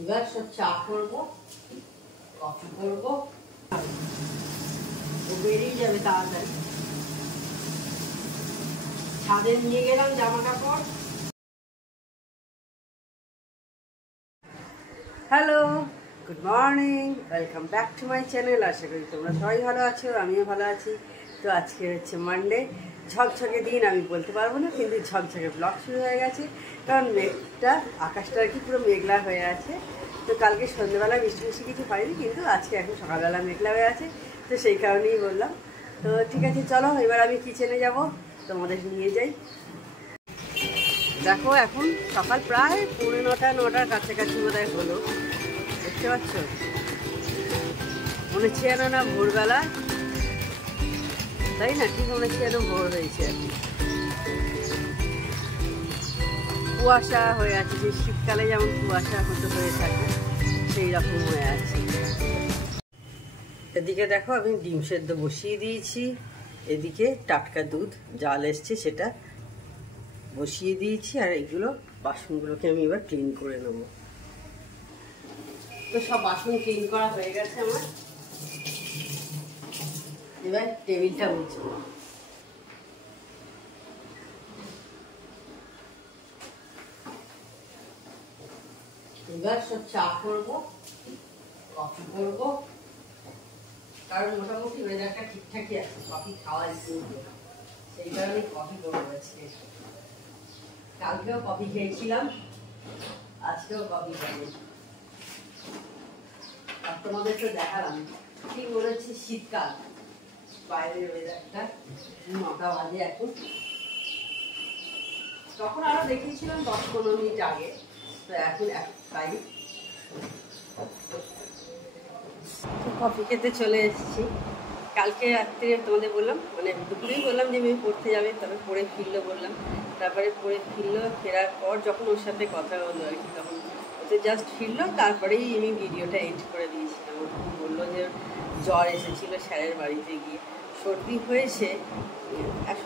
এবার সব চা করবো, কফি করবো, ও বেরিয়ে যাবে তাড়াতাড়ি। ছাদে নিয়ে গেলাম জামা কাপড়। Hello, good morning, welcome back to my channel. আশা করি তোমরা সবাই ভালো আছো, আমিও ভালো আছি। তো আজকে হচ্ছে মানডে, ঝকঝকে দিন আমি বলতে পারবো না, কিন্তু ঝকঝকে ব্লগ শুরু হয়ে গেছে। কারণ মেঘটা, আকাশটা আর কি পুরো মেঘলা হয়ে আছে। তো কালকে সন্ধ্যেবেলা বৃষ্টি বৃষ্টি কিছু হয়নি, কিন্তু আজকে এখন সকালবেলা মেঘলা হয়ে আছে, তো সেই কারণেই বললাম। তো ঠিক আছে, চলো এবার আমি কিচেনে যাব, তোমাদের নিয়ে যাই। দেখো এখন সকাল প্রায় 9:45-9টার কাছাকাছি বোধহয় হলো, দেখতে পাচ্ছ? মনে হচ্ছে যেন না ভোরবেলা, তাই না? ঠিক মনে হচ্ছে যেন ভোর হয়েছে আর কি। কুয়াশা হয়ে আছে, যে শীতকালে যেমন কুয়াশা হতে হয়ে থাকে সেই রকম হয়ে আছে। এদিকে দেখো আমি ডিম সেদ্ধ বসিয়ে দিয়েছি, এদিকে টাটকা দুধ জাল এসছে সেটা বসিয়ে দিয়েছি, আর এইগুলো বাসনগুলোকে আমি এবার ক্লিন করে নেব। তো সব বাসন ক্লিন করা হয়ে গেছে আমার, এবার টেবিলটা মুছবো। এবার সব চা করবো, কফি করবো, কারণ মোটামুটি ওয়েদারটা ঠিকঠাকই আছে, কফি খাওয়া একটু, সেই কারণে কফি করবো আজকে। কালকেও কফি খেয়েছিলাম, আজকেও কফি খাবো। আর তোমাদের তো দেখালাম ঠিক মনে হচ্ছে শীতকাল, বাইরের ওয়েদারটা 9টা বাজে এখন। তখন আরো দেখিয়েছিলাম 10-15 মিনিট আগে, তো এখন তাই কফি খেতে চলে এসেছি। কালকে রাত্রে তোমাদের বললাম, মানে দুপুরেই বললাম যে আমি পড়তে যাবে, তবে পড়ে ফিরলো বললাম। তারপরে পড়ে ফিরলো, ফেরার পর যখন ওর সাথে কথা হলো আর কি, তখন ও তো জাস্ট ফিরলো, তারপরেই আমি ভিডিওটা এন্ড করে দিয়েছিলাম। ও বললো যে জ্বর এসেছিলো স্যারের বাড়িতে গিয়ে, সর্দি হয়েছে,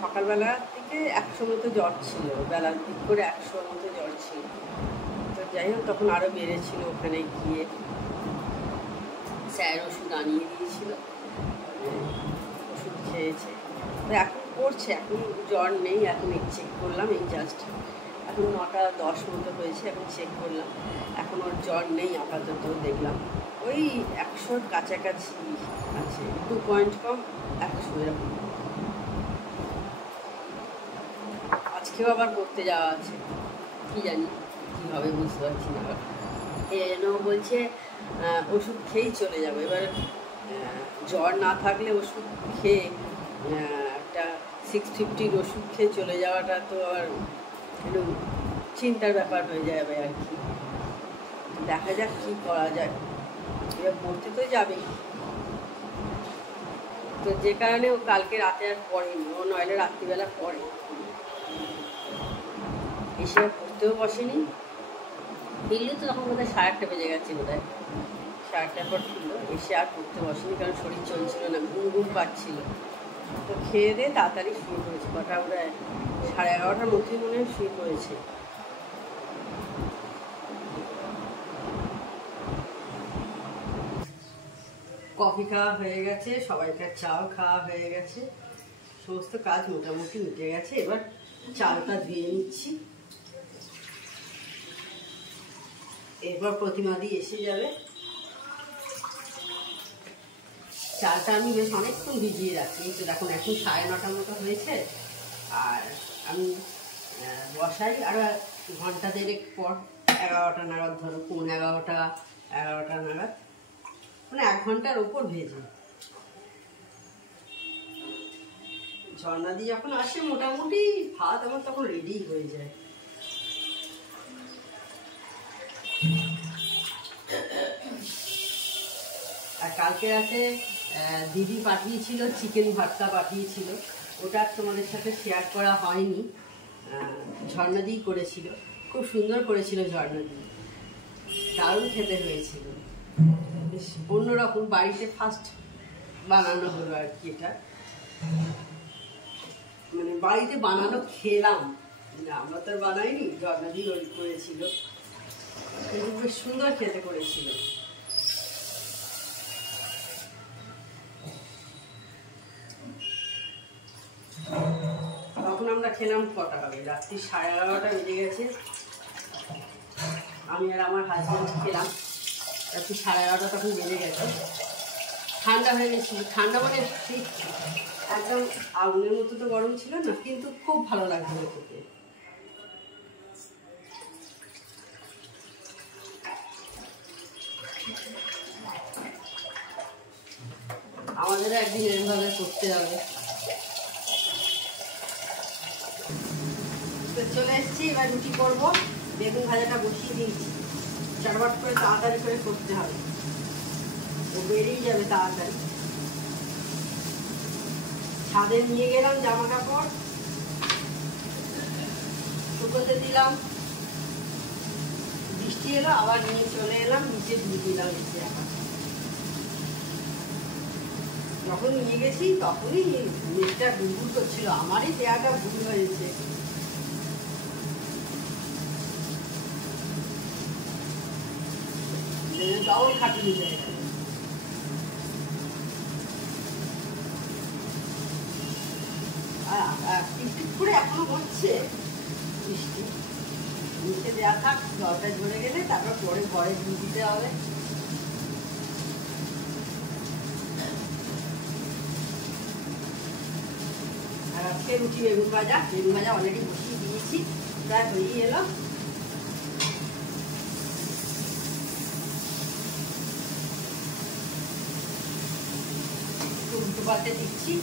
সকালবেলা থেকে 100 মতো জ্বর ছিল, বেলার দিক করে 100 মতো জ্বর ছিল। তো যাই হোক তখন আরও বেড়েছিল, ওখানে গিয়ে স্যার ওষুধ আনিয়ে দিয়েছিল, ওষুধ খেয়েছে। তো এখন পড়ছে, এখন জ্বর নেই। এখন চেক করলাম, এই জাস্ট এখন 9:10 মতো হয়েছে, এখন চেক করলাম, এখন ওর জ্বর নেই আপাতত। দেখলাম ওই 100-র কাছাকাছি আছে, 2 পয়েন্ট কম 100 এরকম। আজকেও আবার পড়তে যাওয়া আছে, কি জানি কী হবে বুঝতে পারছি না। এই জন্য বলছে ওষুধ খেয়েই চলে যাবো। এবার জ্বর না থাকলে ওষুধ খেয়ে একটা 650-র ওষুধ খেয়ে চলে যাওয়াটা তো আর একটু চিন্তার ব্যাপার হয়ে যাবে আর কি। দেখা যাক কী করা যায়। এবার পড়তে তো যাবেই, তো যে কারণে ও কালকে রাতে আর পড়েনি, ও নইলে রাত্রিবেলা পড়ে, এসে আর পড়তেও বসেনি। ফিরলে তো তখন বোধহয় 8:30 বেজে গেছে, বোধহয় 8:30 পর ফিরলো, এসে আর পড়তে বসেনি, কারণ শরীর চলছিল না, ঘুম ঘুম পাচ্ছিল। তো খেয়ে দিয়ে তাড়াতাড়ি শুয়ে পড়েছে, কটা বোধহয় 11:30টার মধ্যেই মনে হয় শুয়ে পড়েছে। কফি খাওয়া হয়ে গেছে, সবাইকার চাও খাওয়া হয়ে গেছে, সমস্ত কাজ মোটামুটি মিটে গেছে। এবার চালটা ধুয়ে নিচ্ছি, এরপর প্রতিমাদি এসে যাবে। চালটা আমি বেশ অনেকক্ষণ ভিজিয়ে রাখি, তো দেখুন এখন 9:30 মতো হয়েছে, আর আমি বসাই আরও ঘন্টা দেড়েক পর, 11টা নাগাদ, ধরো 11:15, 11টা নাগাদ, মানে 1 ঘন্টার ওপর ভেজে। ঝর্ণাদি যখন আসে মোটামুটি ভাত আমার তখন রেডি হয়ে যায়। আর কালকে রাতে দিদি পাঠিয়েছিল চিকেন ভর্তা পাঠিয়েছিল, ওটা তোমাদের সাথে শেয়ার করা হয়নি। ঝর্ণাদি করেছিল, খুব সুন্দর করেছিল ঝর্ণাদি, দারুণ খেতে হয়েছিল, বেশ অন্যরকম, বাড়িতে ফার্স্ট বানানো হলো আর কি। এটা মানে বাড়িতে বানানো খেলাম, আমরা তো আর বানাইনি, ঝর্ণাদি করেছিল। কিন্তু বেশ সুন্দর খেতে করেছিল। তখন আমরা খেলাম কটা হবে, রাত্রি 11:30 বেজে গেছে। আমি আর আমার হাজব্যান্ড খেলাম, রাত্রি 11:30 তখন বেজে গেছে। ঠান্ডা হয়ে গেছিল, ঠান্ডা মানে ঠিক একদম আগুনের মতো তো গরম ছিল না, কিন্তু খুব ভালো লাগছিল খেতে। আমাদের একদিন এরভাবে করতে হবে। তো চলে এসেছি, এবার রুটি করবো। বেগুন ভাজাটা বসিয়ে দিয়েছি, চটপট করে তাড়াতাড়ি করে করতে হবে, ও বেরিয়ে যাবে তাড়াতাড়ি। ছাদে নিয়ে গেলাম জামা কাপড় শুকোতে দিলাম, বৃষ্টি এলো, আবার নিয়ে চলে এলাম নিচে ধুয়ে দিলাম। এসে যখন নিয়ে গেছি তখনই মেঘটা গুড়গুড় করছিল, আমারই দেয়াটা ভুল হয়েছে। ডবল খাটুনি হয়ে গেল। টিপ করে এখনো হচ্ছে বৃষ্টি, নিচে দেওয়া থাক, জলটা ঝরে গেলে তারপর পরে ঘরে দিয়ে দিতে হবে। আর আজকে রুটি বেগুন ভাজা অলরেডি বসিয়ে দিয়েছি, প্রায় হয়েই এলো। উল্টো পাল্টে দিচ্ছি।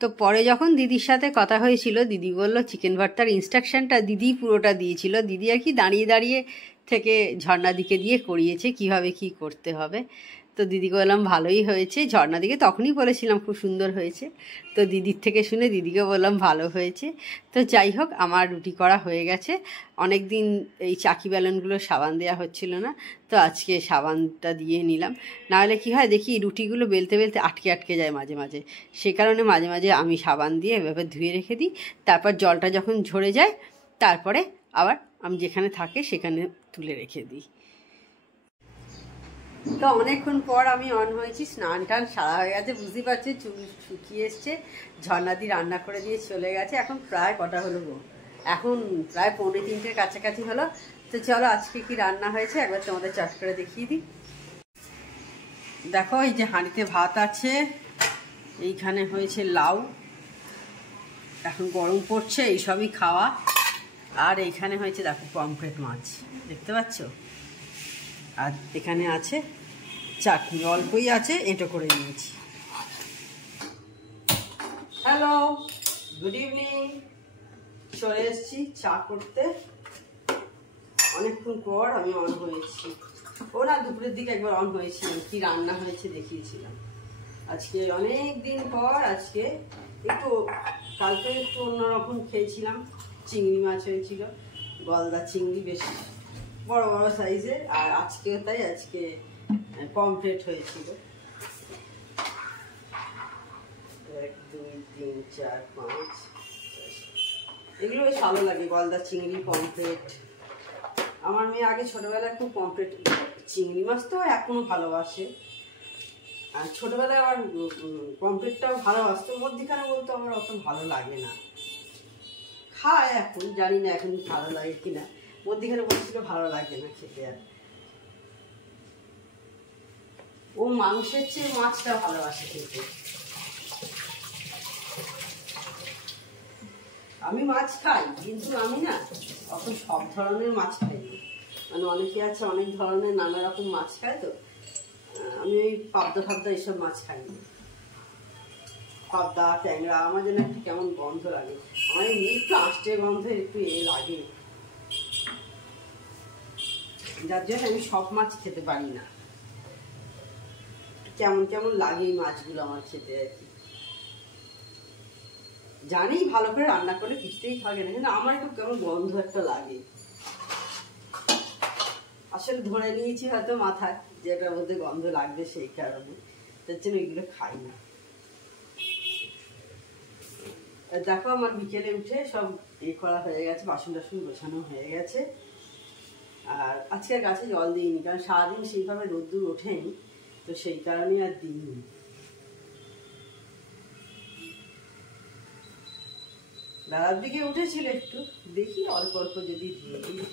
তো পরে যখন দিদির সাথে কথা হয়েছিল, দিদি বলল চিকেন ভর্তার ইনস্ট্রাকশনটা দিদি পুরোটা দিয়েছিল। দিদি আর কি দাঁড়িয়ে দাঁড়িয়ে থেকে ঝর্ণাদিকে দিয়ে করিয়েছে কিভাবে কি করতে হবে। তো দিদিকে বললাম ভালোই হয়েছে, ঝর্ণাদিকে তখনই বলেছিলাম খুব সুন্দর হয়েছে। তো দিদির থেকে শুনে দিদিকে বললাম ভালো হয়েছে। তো যাই হোক, আমার রুটি করা হয়ে গেছে। অনেক দিন এই চাকি বেলনগুলো সাবান দেওয়া হচ্ছিল না, তো আজকে সাবানটা দিয়ে নিলাম। নাহলে কি হয় দেখি রুটিগুলো বেলতে বেলতে আটকে আটকে যায় মাঝে মাঝে, সে কারণে মাঝে মাঝে আমি সাবান দিয়ে এভাবে ধুয়ে রেখে দিই। তারপর জলটা যখন ঝরে যায় তারপরে আবার আমি যেখানে থাকে সেখানে তুলে রেখে দিই। তো অনেকক্ষণ পর আমি অন হয়েছি, স্নান টান সারা হয়ে গেছে, বুঝতেই পারছি চুল শুকিয়ে এসছে। ঝর্ণাদি রান্না করে দিয়ে চলে গেছে। এখন প্রায় কটা হলো গো, এখন প্রায় 2:45-এর কাছাকাছি হলো। তো চলো আজকে কি রান্না হয়েছে একবার তোমাদের চট করে দেখিয়ে দিই। দেখো এই যে হাঁড়িতে ভাত আছে, এইখানে হয়েছে লাউ, এখন গরম পড়ছে এইসবই খাওয়া। আর এইখানে হয়েছে দেখো পমফ্রেট মাছ, দেখতে পাচ্ছ। আর এখানে আছে চাটনি, অল্পই আছে, এঁটো করে নিয়েছি। Hello, good evening. চলে এসেছি চা করতে, অনেকক্ষণ পর আমি অন হয়েছি। ও না, দুপুরের দিকে একবার অন হয়েছিলাম, কি রান্না হয়েছে দেখিয়েছিলাম। আজকে অনেক দিন পর, আজকে একটু, কালকে একটু অন্যরকম খেয়েছিলাম। চিংড়ি মাছ হয়েছিল, গলদা চিংড়ি, বেশ বড় বড় সাইজের। আর আজকেও তাই, আজকে পমফ্রেট হয়েছিল। 1 2 3 4 5, এগুলো বেশ ভালো লাগে, গলদা চিংড়ি, পমফ্রেট। আমার মেয়ে আগে ছোটবেলায় খুব পমফ্রেট, চিংড়ি মাছ তো এখনো ভালোবাসে। আর ছোটবেলায় আবার পমফ্রেটটাও ভালোবাসতো, মধ্যিখানে বলতো আমার অত ভালো লাগে না। খায় এখন, জানি না এখন ভালো লাগে কিনা, মধ্যিখানে বলছিল ভালো লাগে না খেতে। আর ও মাংসের চেয়ে মাছটা ভালোবাসে খেতে। আমি মাছ খাই, কিন্তু আমি না অত সব ধরনের মাছ খাই না। মানে অনেকে আছে অনেক ধরনের নানা রকম মাছ খায়, তো আমি ওই পাবদা ফাবদা এইসব মাছ খাই না। পাবদা, ট্যাংরা আমার জন্য একটু কেমন গন্ধ লাগে, আমার এমনি একটু আষ্টে গন্ধ একটু লাগে, যার জন্য আমি সব মাছ খেতে পারি না। কেমন কেমন লাগে এই মাছগুলো আমার খেতে আর কি। জানি ভালো করে রান্না করে কিছুতেই থাকে না, কিন্তু আমার একটু কেমন গন্ধ একটা লাগে। আসলে ধরে নিয়েছি হয়তো মাথায় যে এটার মধ্যে গন্ধ লাগবে, সেই কারণে তার জন্য এগুলো খাই না। দেখো আমার বিকেলে উঠে সব করা হয়ে গেছে, বাসন টাসন গোছানো হয়ে গেছে। আর আজকে গাছে জল দিইনি, কারণ সারাদিন সেইভাবে রোদ্দুর ওঠেনি, তো সেই কারণে আর দিইনি। বেলার দিকে উঠেছিল একটু, দেখি অল্প অল্প যদি দিয়ে দিই,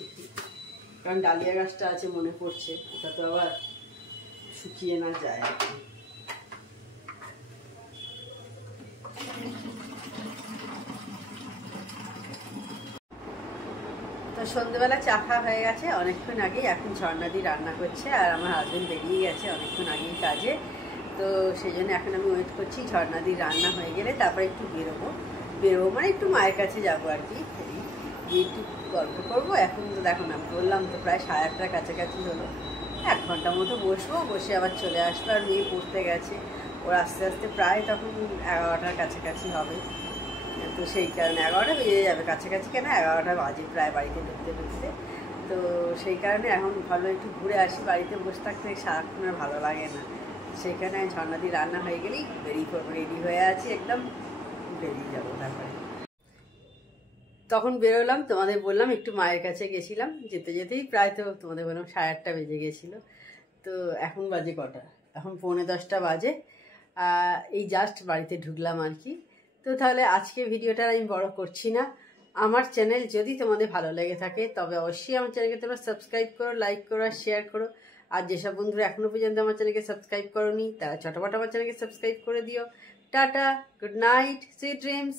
কারণ ডালিয়া গাছটা আছে মনে পড়ছে, ওটা তো আবার শুকিয়ে না যায় আর কি। তো সন্ধ্যেবেলা চা খাওয়া হয়ে গেছে অনেকক্ষণ আগেই, এখন ঝর্ণাদি রান্না করছে আর আমার হাজবেন্ড বেরিয়ে গেছে অনেকক্ষণ আগেই কাজে। তো সেই জন্য এখন আমি ওয়েট করছি ঝর্ণাদি রান্না হয়ে গেলে তারপরে একটু বেরোবো মানে একটু মায়ের কাছে যাবো আর কি, গিয়ে একটু গল্প করবো। এখন তো দেখো না, বললাম তো প্রায় 8:30টার কাছাকাছি হলো, 1 ঘন্টার মতো বসবো, বসে আবার চলে আসবো। আর মেয়ে পড়তে গেছে, ওর আস্তে আস্তে প্রায় তখন 11টার কাছাকাছি হবে। তো সেই কারণে 11টা বেজে যাবে, কাছাকাছি কেন 11টা বাজে প্রায় বাড়িতে ঢুকতে ঢুকতে। তো সেই কারণে এখন ভালো একটু ঘুরে আসি, বাড়িতে বসে থাকতে সারাক্ষণ আর ভালো লাগে না। সেইখানে ঝর্ণাদি রান্না হয়ে গেলেই বেরিয়ে পড়বো, রেডি হয়ে আছি একদম, বেরিয়ে যাবো। তারপরে তখন বেরোলাম, তোমাদের বললাম একটু মায়ের কাছে গেছিলাম, যেতে যেতেই প্রায় তো তোমাদের বললাম 8:30 বেজে গেছিলো। তো এখন বাজে কটা, এখন 9:45 বাজে। এই জাস্ট বাড়িতে ঢুকলাম আর কি। তো তাহলে আজকে ভিডিওটা আমি বড় করছি না। আমার চ্যানেল যদি তোমাদের ভালো লেগে থাকে তবে অবশ্যই আমার চ্যানেলকে তোমরা সাবস্ক্রাইব করো, লাইক করো আর শেয়ার করো। আর যেসব বন্ধুরা এখনও পর্যন্ত আমার চ্যানেলকে সাবস্ক্রাইব করোনি তারা চটপট আমার চ্যানেলকে সাবস্ক্রাইব করে দিও। Tata, good night, sweet dreams.